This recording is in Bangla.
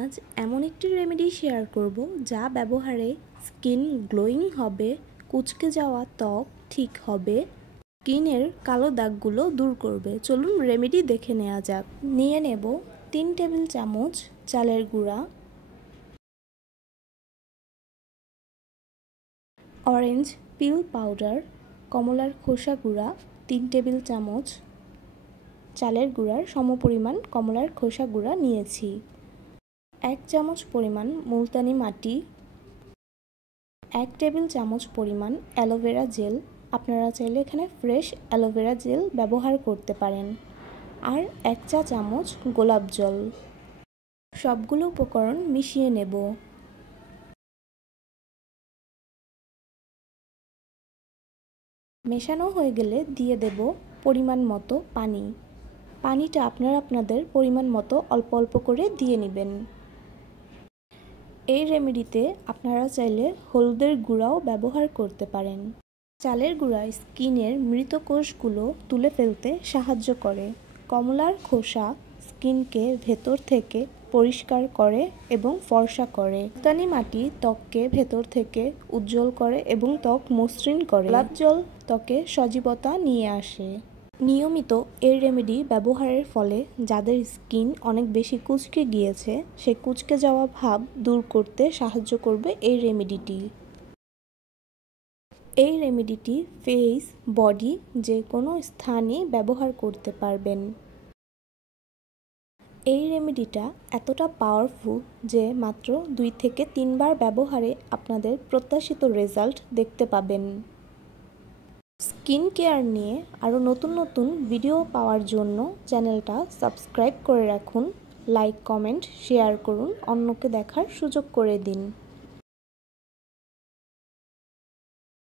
আজ এমন একটি রেমেডি শেয়ার করব যা ব্যবহারে স্কিন গ্লোয়িং হবে, কুঁচকে যাওয়া ত্বক ঠিক হবে, স্কিনের কালো দাগগুলো দূর করবে। চলুন রেমেডি দেখে নেওয়া যাক। নিয়ে নেব 3 টেবিল চামচ চালের গুঁড়া, অরেঞ্জ পিল পাউডার, কমলার খোসা গুঁড়া 3 টেবিল চামচ, চালের গুঁড়ার সমপরিমাণ কমলার খোসা গুঁড়া নিয়েছি, 1 চামচ পরিমাণ মুলতানি মাটি, 1 টেবিল চামচ পরিমাণ অ্যালোভেরা জেল, আপনারা চাইলে এখানে ফ্রেশ অ্যালোভেরা জেল ব্যবহার করতে পারেন, আর 1 চা চামচ গোলাপ জল। সবগুলো উপকরণ মিশিয়ে নেব। মেশানো হয়ে গেলে দিয়ে দেব পরিমাণ মতো পানি। পানিটা আপনারা আপনাদের পরিমাণ মতো অল্প অল্প করে দিয়ে নেবেন। এই রেমেডিতে আপনারা চাইলে হলুদের গুঁড়াও ব্যবহার করতে পারেন। চালের গুঁড়া স্কিনের মৃত কোষগুলো তুলে ফেলতে সাহায্য করে। কমলার খোসা স্কিনকে ভেতর থেকে পরিষ্কার করে এবং ফর্সা করে। মুলতানি মাটি ত্বককে ভেতর থেকে উজ্জ্বল করে এবং ত্বক মসৃণ করে। গোলাপ জল ত্বকে সজীবতা নিয়ে আসে। নিয়মিত এই রেমেডি ব্যবহারের ফলে যাদের স্কিন অনেক বেশি কুঁচকে গিয়েছে, সে কুঁচকে যাওয়া ভাব দূর করতে সাহায্য করবে এই রেমেডিটি। এই রেমেডিটি ফেস, বডি যে কোনো স্থানে ব্যবহার করতে পারবেন। এই রেমেডিটা এতটা পাওয়ারফুল যে মাত্র 2 থেকে 3 বার ব্যবহারে আপনাদের প্রত্যাশিত রেজাল্ট দেখতে পাবেন। স্কিন কেয়ার নিয়ে আরও নতুন নতুন ভিডিও পাওয়ার জন্য চ্যানেলটা সাবস্ক্রাইব করে রাখুন, লাইক, কমেন্ট, শেয়ার করুন, অন্যকে দেখার সুযোগ করে দিন।